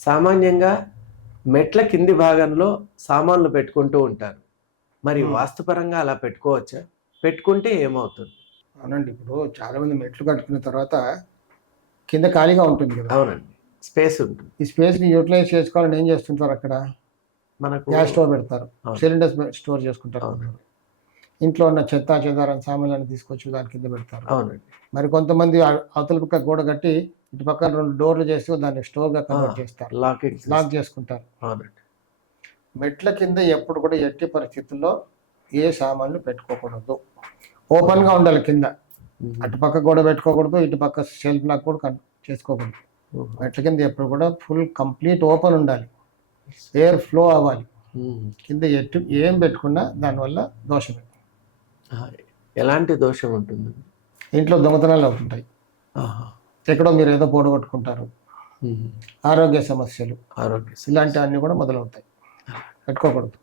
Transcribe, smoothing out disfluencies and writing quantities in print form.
సామాన్యంగా మెట్ల కింది భాగంలో సామాన్లు పెట్టుకుంటూ ఉంటారు. మరి ఉమ్. వాస్తుపరంగా అలా పెట్టుకోవచ్చా? పెట్టుకుంటే ఏమవుతుంది? అవునండి. ఇప్పుడు చాలామంది మెట్లు కట్టుకున్న తర్వాత కింద ఖాళీగా ఉంటుంది కదా. అవునండి. స్పేస్ ఉంటుంది. ఈ స్పేస్ని యూటిలైజ్ చేసుకోవాలని ఏం చేస్తుంటారు అక్కడ? మనకు గ్యాస్ స్టవ్ పెడతారు, అవును. సిలిండర్స్ స్టోర్ చేసుకుంటారు. అవును. ఇంట్లో ఉన్న చెత్త చెదారం సామాన్లను తీసుకొచ్చి దాని కింద పెడతారు. అవునండి. మరి కొంతమంది అవతల పక్క గోడ కట్టి ఇటు పక్కన 2 డోర్లు చేసి దాన్ని స్టోర్గా కన్వర్ట్ చేస్తారు, లాకింగ్ లాక్ చేసుకుంటారు. అవునండి. మెట్ల కింద ఎప్పుడు కూడా ఎట్టి పరిస్థితుల్లో ఏ సామాన్లు పెట్టుకోకూడదు. ఓపెన్గా ఉండాలి కింద. అటుపక్క గోడ పెట్టుకోకూడదు, ఇటు పక్క షెల్ఫ్ లాక్ కూడా చేసుకోకూడదు. మెట్ల కింద ఎప్పుడు కూడా ఫుల్ కంప్లీట్ ఓపెన్ ఉండాలి, ఎయిర్ ఫ్లో అవ్వాలి. కింద ఏం పెట్టుకున్నా దానివల్ల దోషమే. ఎలాంటి దోషం ఉంటుంది? ఇంట్లో దొంగతనాలు అవుతుంటాయి, ఎక్కడో మీరు ఏదో పోడగొట్టుకుంటారు, ఆరోగ్య సమస్యలు, ఇలాంటివన్నీ కూడా మొదలవుతాయి. పెట్టుకోకూడదు.